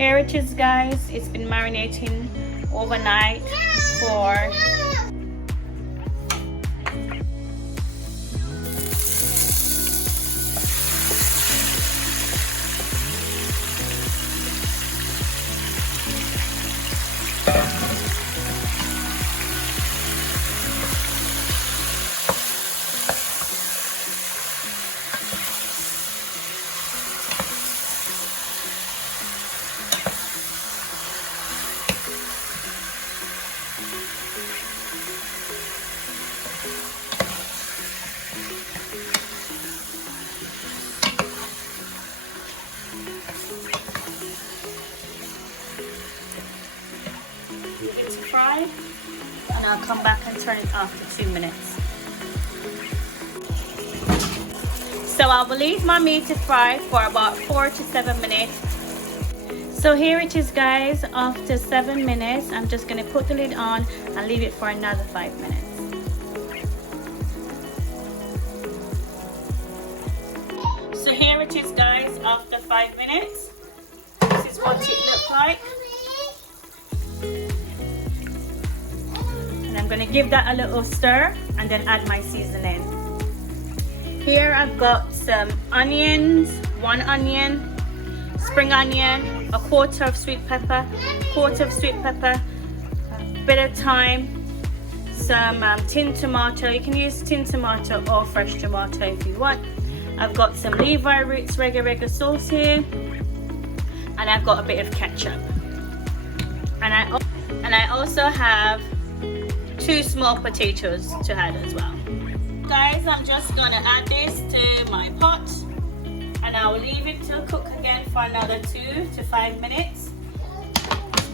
Here it is, guys. It's been marinating overnight for fry, and I'll come back and turn it after 2 minutes. So I will leave my meat to fry for about 4 to 7 minutes. So here it is, guys. After 7 minutes, I'm just going to put the lid on and leave it for another 5 minutes. So here it is, guys, after 5 minutes. This is what it looks like. And I'm going to give that a little stir and then add my seasoning. Here I've got some onions, 1 onion, spring onion, a quarter of sweet pepper, a bit of thyme, some tin tomato. You can use tin tomato or fresh tomato if you want. I've got some Levi's roots regular sauce here, and I've got a bit of ketchup. And I also have 2 small potatoes to add as well. Guys, I'm just gonna add this to my pot, and I will leave it to cook again for another 2 to 5 minutes.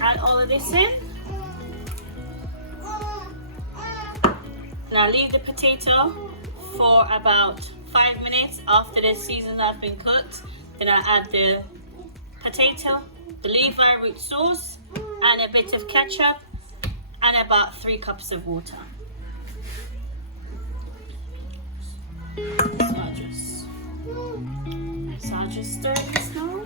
Add all of this in. Now leave the potato for about 5 minutes after the seasons have been cooked. Then I add the potato, the Levi's root sauce, and a bit of ketchup, and about 3 cups of water. So I'll just stir this now.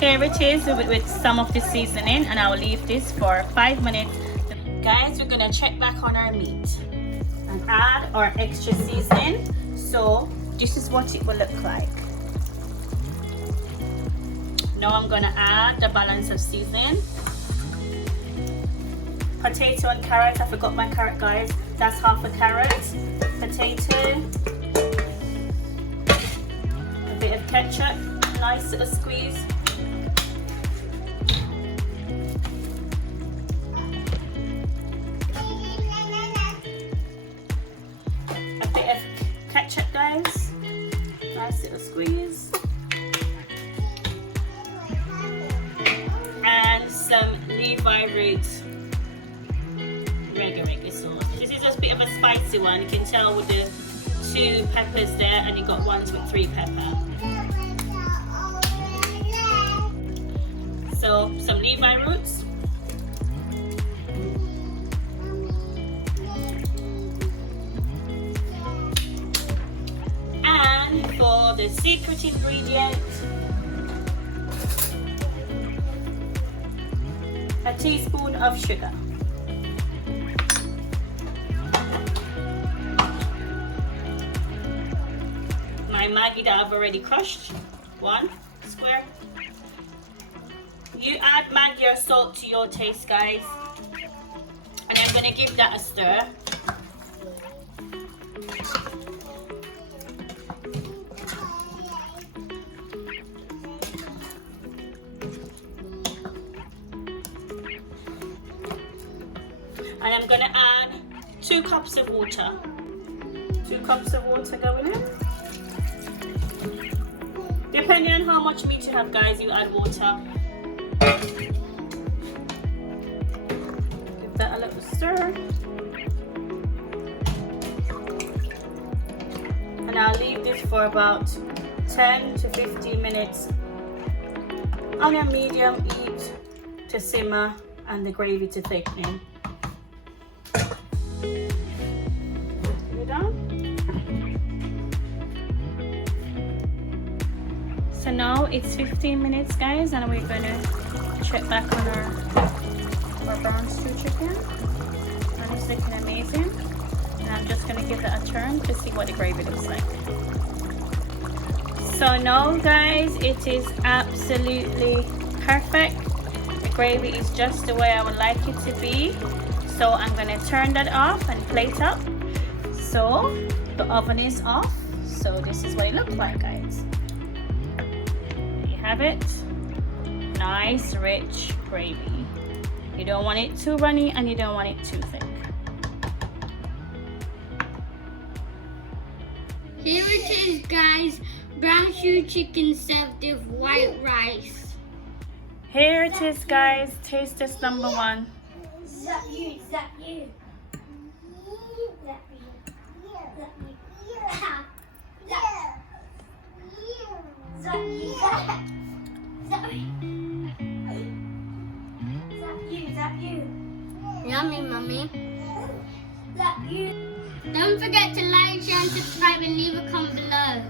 Here it is with some of the seasoning, and I will leave this for 5 minutes. Guys, we're gonna check back on our meat and add our extra seasoning. So this is what it will look like. Now I'm gonna add the balance of seasoning. Potato and carrot. I forgot my carrot, guys. That's half a carrot. Potato. A bit of ketchup. Nice little squeeze. A bit of ketchup, guys. Nice little squeeze. And some Levi's roots regular sauce. This is just a bit of a spicy one. You can tell with the 2 peppers there, and you got ones with 3 pepper. So some Levi's roots. And for the secret ingredient, a teaspoon of sugar. My Maggie that I've already crushed, 1 square. You add Maggie or salt to your taste, guys. And I'm going to give that a stir. And I'm going to add 2 cups of water. 2 cups of water going in. Depending on how much meat you have, guys, you add water. Give that a little stir. And I'll leave this for about 10 to 15 minutes on a medium heat to simmer and the gravy to thicken. We're done. So now it's 15 minutes, guys, and we're gonna check back on our brown stew chicken. And it's looking amazing. And I'm just gonna give it a turn to see what the gravy looks like. So now, guys, it is absolutely perfect. The gravy is just the way I would like it to be. So I'm gonna turn that off and plate up. So the oven is off. So this is what it looks like, guys. There you have it. Nice, rich gravy. You don't want it too runny and you don't want it too thick. Here it is, guys. Brown stew chicken served with white rice. Here it is, guys. Taste test number 1. Zap you, zap you. Zap you. Zap you. Zap you. Zap you. Zap you. Yummy, mummy. Zap you. Don't forget to like, share, and subscribe, and leave a comment below.